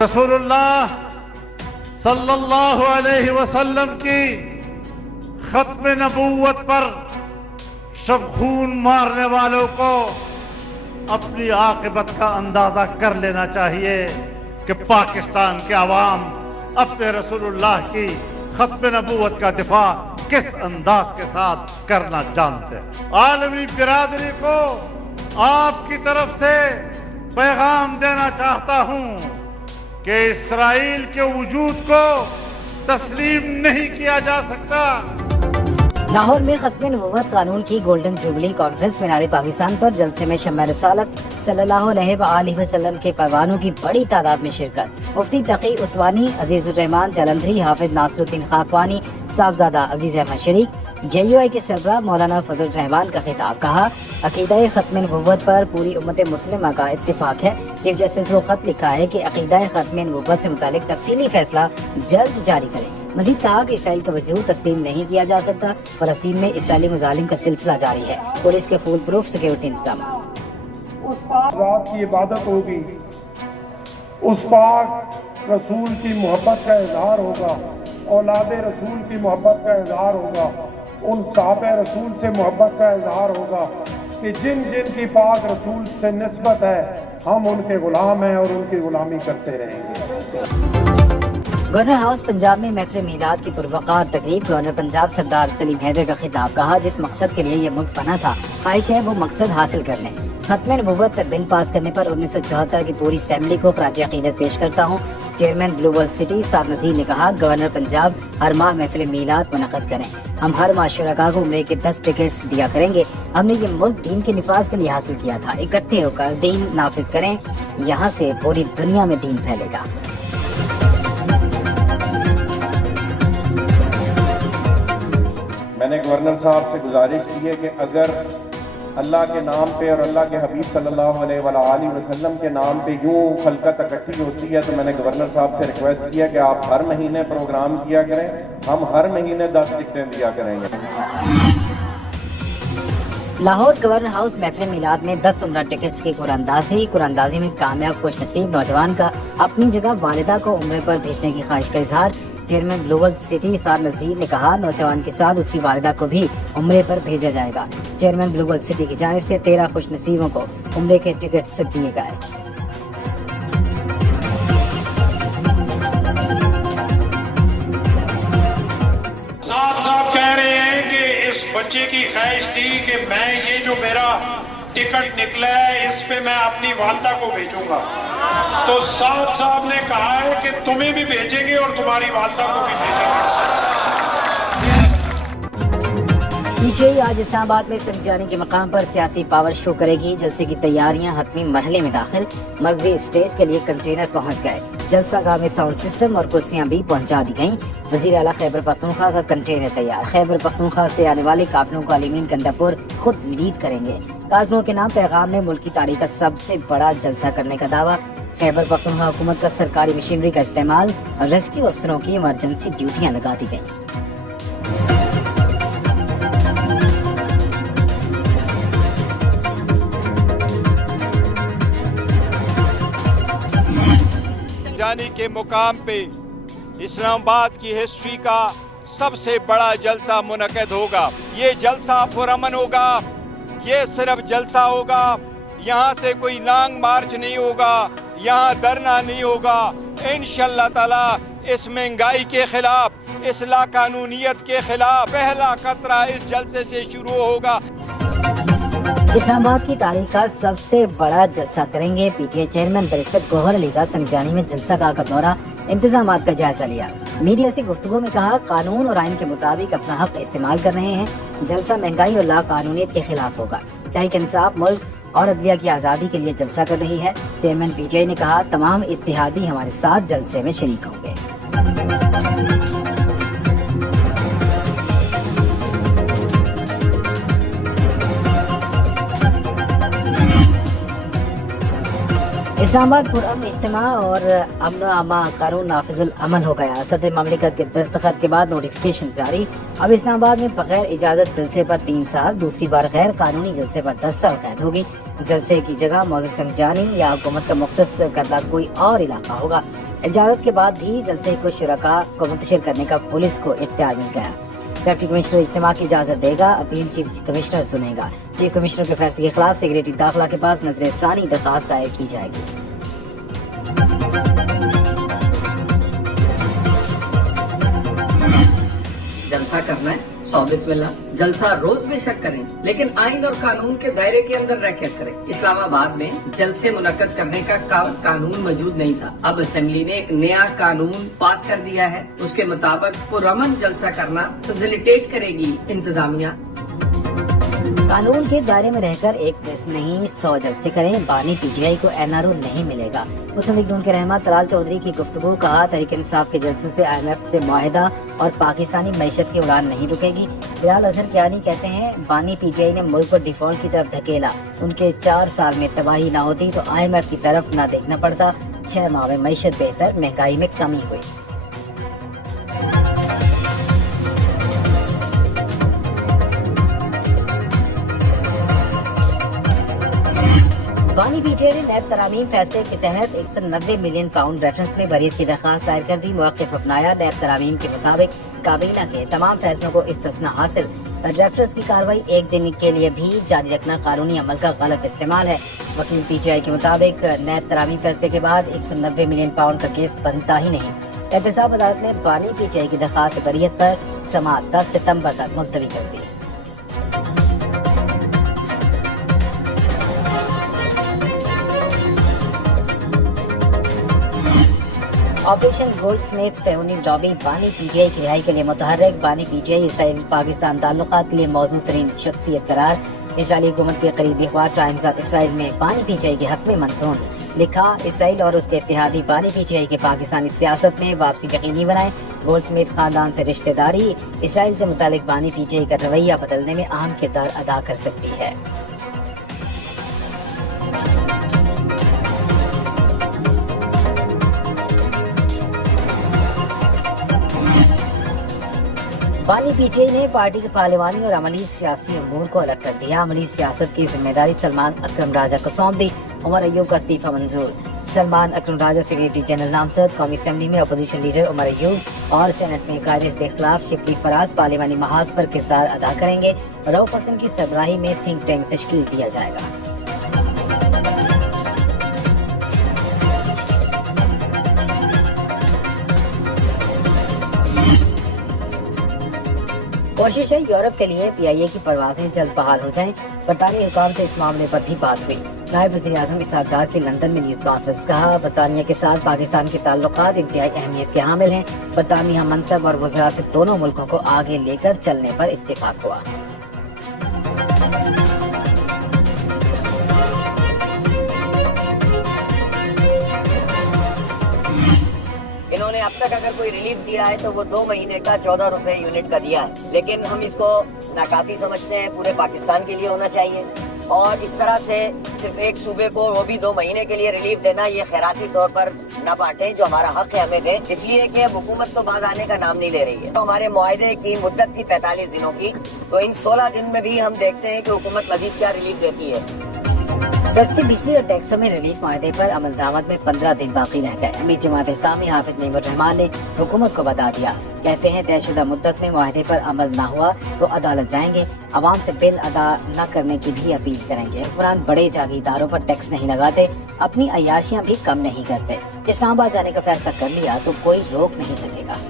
रसूलुल्लाह सल्लल्लाहु अलैहि वसल्लम की खत्म नबूवत पर शब खून मारने वालों को अपनी आक़िबत का अंदाज़ा कर लेना चाहिए कि पाकिस्तान के अवाम अपने रसूलुल्लाह की खत्म नबूवत का दिफा किस अंदाज के साथ करना जानते हैं। आलमी बिरादरी को आपकी तरफ से पैगाम देना चाहता हूँ कि इसराइल के वजूद को तस्लीम नहीं किया जा सकता। लाहौर में खत्म नबूवत कानून की गोल्डन जुबली कॉन्फ्रेंस मीनार पाकिस्तान पर जलसे में शम्मा रिसालत सल्लल्लाहु अलैहि वसल्लम के परवानों की बड़ी तादाद में शिरकत। मुफ्ती तकी उस्मानी, अजीजुर रहमान जालंधरी, हाफिज नासरुद्दीन खाकवानी, साहबजादा अजीज अहमद शरीक, JUI के सरबराह मौलाना फजल रहमान का खिताब। कहा, अकीदा खत्म नबूवत पर पूरी उम्मत मुस्लिमा का इत्तिफाक है। चीफ जस्टिस को खत लिखा है कि अकीदा खत्म नबूवत से मुतालिक तफसीली फैसला जल्द जारी करें। मजीद कहा कि इसराइल का वजूद तस्लीम नहीं किया जा सकता। फलस्तीन में इसराइली मुजालिम का सिलसिला जारी है। पुलिस के फुल प्रूफ सिक्योरिटी इंतजाम। उस पाक की इबादत होगी, उस पाक रसूल की मोहब्बत का इजहार होगा, औलाद रसूल की मोहब्बत का इजहार होगा, उन साहबे रसूल से मोहब्बत का इजहार होगा कि जिन जिन की पाक रसूल से निस्बत है हम उनके गुलाम हैं और उनकी गुलामी करते रहेंगे। गवर्नर हाउस पंजाब में महफिल मीलाद की पुरवकार तकरीब। गवर्नर पंजाब सरदार सलीम हैदर का खिताब। कहा, जिस मकसद के लिए ये मुल्क बना था, ख्वाहिश है वो मकसद हासिल कर लें। खत्म नबूवत बिल पास करने पर 1974 की पूरी असेंबली को खराज अकीदत पेश करता हूँ। चेयरमैन ब्लू वर्ल्ड सिटी साद नज़ीर ने कहा, गवर्नर पंजाब हर माह महफिल मीलाद मुनक़्क़द करें। हम हर माह शुरका को उम्रे के 10 टिकट्स दिया करेंगे। हमने ये मुल्क दीन के निफाज के लिए हासिल किया था। इकट्ठे होकर दीन नाफिज करें, यहाँ से पूरी दुनिया में दीन फैलेगा। मैंने गवर्नर साहब से गुजारिश की है कि अगर अल्लाह के नाम पे और अल्लाह के हबीब सल्लल्लाहु अलैहि वसल्लम के नाम पे यूँ खलकत इकट्ठी होती है तो मैंने गवर्नर साहब से रिक्वेस्ट किया कि आप हर महीने प्रोग्राम किया करें, हम हर महीने 10 टिकटें दिया करेंगे। लाहौर गवर्नर हाउस महफिल मिलाद में 10 उम्रा टिकट्स की कुरानंदाजी में कामयाब खुशनसीब नौजवान का अपनी जगह वालिदा को उम्रे पर भेजने की ख्वाहिश का इजहार। चेयरमैन ब्लू वर्ल्ड सिटी साद नज़ीर ने कहा, नौजवान के साथ उसकी वालिदा को भी उम्रे पर भेजा जाएगा। चेयरमैन ब्लू वर्ल्ड सिटी की जानिब से 13 खुशनसीबों को उम्रे के टिकट दिए गए। साहब कह रहे हैं कि इस बच्चे की ख्वाहिश थी कि मैं ये जो मेरा टिकट निकला है इस पे मैं अपनी वालिदा को भेजूंगा, तो साद साहब ने कहा है कि तुम्हें भी भेजेंगे और तुम्हारी वालिदा को भी भेजेंगे। पीछे आज इस्लामाबाद में संजानी के मकाम पर सियासी पावर शो करेगी। जलसे की तैयारियां हतमी मरहले में दाखिल। मरकजी स्टेज के लिए कंटेनर पहुंच गए। जलसा गाह में साउंड सिस्टम और कुर्सियां भी पहुंचा दी गयी। वजीर आला खैबर पख्तूनख्वा का कंटेनर तैयार। खैबर पख्तूनख्वा से आने वाले काफिलों को अलीमीन कंडापुर खुद लीड करेंगे। काफिलों के नाम पैगाम में मुल्क की तारीख का सबसे बड़ा जलसा करने का दावा। खैबर पख्तूनख्वा हुकूमत का सरकारी मशीनरी का इस्तेमाल और रेस्क्यू अफसरों की इमरजेंसी ड्यूटियां लगा दी गयी। जानी के मुकाम पे इस्लामाबाद की हिस्ट्री का सबसे बड़ा जलसा मुनक़द होगा। ये जलसा पुरअमन होगा, ये सिर्फ जलसा होगा, यहाँ से कोई लॉन्ग मार्च नहीं होगा, यहाँ धरना नहीं होगा। इंशाअल्लाह ताला इस महंगाई के खिलाफ, इस लाकानूनियत के खिलाफ पहला खतरा इस जलसे से शुरू होगा। इस्लामाबाद की तारीख का सबसे बड़ा जलसा करेंगे। PTI chairman barrister Gohar Ali का संजानी में जलसा गाह का दौरा, इंतजामात का जायजा लिया। मीडिया से गुफ्तगू में कहा, कानून और आइन के मुताबिक अपना हक इस्तेमाल कर रहे हैं। जलसा महंगाई और लाकानूनियत के खिलाफ होगा। तहरीक इंसाफ मुल्क और अदलिया की आज़ादी के लिए जलसा कर रही है। चेयरमैन PTI ने कहा, तमाम इत्तेहादी हमारे साथ जलसे में शरीक होंगे। इस्लामाबाद पुरअमन इज्तिमा और अमन अमा कानून नाफिजुल अमल हो गया। सदर ममलिकत के दस्तखत के बाद नोटिफिकेशन जारी। अब इस्लामाबाद में बगैर इजाजत जलसे पर 3 साल, दूसरी बार गैर कानूनी जलसे पर 10 साल कैद होगी। जलसे की जगह मौजूद संजानी या हुकूमत का मुख्तस करदा कोई और इलाका होगा। इजाजत के बाद भी जलसे को शुरका को मुंतशिर करने का पुलिस को इख्तियार मिल गया। डिप्टी कमिश्नर इज्तिमा की इजाजत देगा, अपील चीफ कमिश्नर सुनेगा। चीफ कमिश्नर के फैसले के खिलाफ सेक्रेटरी दाखिला के पास नजर सानी दरखास्त दायर की जाएगी। जलसा करना है, सौ बिस्मिल्लाह। जलसा रोज बेशक करें, लेकिन आइन और कानून के दायरे के अंदर रहकर करें। इस्लामाबाद में जलसे मुनक्कद करने का कानून मौजूद नहीं था। अब असेंबली ने एक नया कानून पास कर दिया है। उसके मुताबिक पुरअमन जलसा करना फैसिलिटेट करेगी इंतजामिया। कानून के दायरे में रहकर एक नहीं 100 जलसे करें। बानी पीटीआई को एनआरओ नहीं मिलेगा। मुस्लिम लीग नून के रहमा तलाल चौधरी की गुफ्तगू, कहा तहरीक इंसाफ के जलसे से IMF से मुआहिदा और पाकिस्तानी मैशत की उड़ान नहीं रुकेगी। बिलाल अजहर कियानी कहते हैं बानी पीटीआई ने मुल्क को डिफॉल्ट की तरफ धकेला। उनके 4 साल में तबाही ना होती तो IMF की तरफ ना देखना पड़ता। 6 माह में मैशत बेहतर, महंगाई में कमी हुई। बानी पीटीआई ने नैब तरामीम फैसले के तहत 190 मिलियन पाउंड रेफरेंस में बरीत की दरखास्त दायर कर दी। मौक़िफ़ अपनाया। नैब तरामीम के मुताबिक काबीना के तमाम फैसलों को इस्तिस्ना हासिल। रेफरेंस की कार्रवाई 1 दिन के लिए भी जारी रखना कानूनी अमल का गलत इस्तेमाल है। वकील पीटीआई के मुताबिक नैब तरामीम फैसले के बाद 190 मिलियन पाउंड का केस बनता ही नहीं। एहतसाब अदालत ने बानी पीटीआई की दरखास्त बरीत पर समाअत 10 सितम्बर तक मुलतवी कर दी। ऑपरेशन गोल्ड स्मिथ सेहूनी लॉबी बानी पीटीआई की रिहाई के लिए मुतहर्रिक। बानी पीटीआई इसराइल पाकिस्तान ताल्लुकात के लिए मौजूद तरीन शख्सियत करार। इसराइली हुकूमत के करीबी अखबार टाइम्स ऑफ इसराइल में बानी पीटीआई के हक में मंसून लिखा, इसराइल और उसके इत्तेहादी बानी पीटीआई के पाकिस्तानी सियासत में वापसी यकीनी बनाए। गोल्ड स्मिथ खानदान से रिश्तेदारी इसराइल से मुतालिक बानी पीटीआई का रवैया बदलने में अहम किरदार अदा कर सकती है। बानी पीटीआई ने पार्टी के पार्लिमानी और अमली सियासी अमूर को अलग कर दिया। अमली सियासत की जिम्मेदारी सलमान अकरम राजा को सौंप दी। उमर अयूब का इस्तीफा मंजूर। सलमान अकरम राजा सेक्रेटरी जनरल नामजद। कौमी असेंबली में अपोजिशन लीडर उमर अयूब और सेनेट में कायदे के खिलाफ शिबली फराज पार्लिमानी महाज पर किरदार अदा करेंगे। रऊफ हसन की सरबराही में थिंक टैंक तश्कील दिया जाएगा। कोशिश है यूरोप के लिए PIA की परवाजें जल्द बहाल हो जाएं। बरतानी हुकाम से इस मामले पर भी बात हुई। नायब वज़ीर आज़म इसहाक डार की लंदन में न्यूज़ कॉन्फ्रेंस, कहा बरतानिया के साथ पाकिस्तान के ताल्लुकात इंतहाई अहमियत के हामिल हैं। बरतानिया मनसब और वज़रा से दोनों मुल्कों को आगे लेकर चलने पर इत्तेफाक हुआ। इन्होंने अब तक अगर कोई रिलीफ दिया है तो वो 2 महीने का 14 रुपए यूनिट का दिया है, लेकिन हम इसको नाकाफी समझते हैं। पूरे पाकिस्तान के लिए होना चाहिए और इस तरह से सिर्फ एक सूबे को वो भी 2 महीने के लिए रिलीफ देना, ये खैराती तौर पर न बांटे। जो हमारा हक है हमें दें, इसलिए कि अब हुकूमत तो बाद आने का नाम नहीं ले रही है। तो हमारे मुआहदे की मुद्दत थी 45 दिनों की, तो इन 16 दिन में भी हम देखते हैं कि हुकूमत मजीद क्या रिलीफ देती है। सस्ती बिजली और टैक्सों में रिलीफ माहदे पर अमल दरामद में 15 दिन बाकी रह गए। अमीर जमात इस्लामी हाफिज नईमुर रहमान ने हुकूमत को बता दिया। कहते हैं तयशुदा मुद्दत में माहदे पर अमल न हुआ तो अदालत जाएंगे। अवाम से बिल अदा न करने की भी अपील करेंगे। हुक्मरान बड़े जागीरदारों पर टैक्स नहीं लगाते, अपनी अयाशियाँ भी कम नहीं करते। इस्लामाबाद जाने का फैसला कर लिया तो कोई रोक नहीं सकेगा।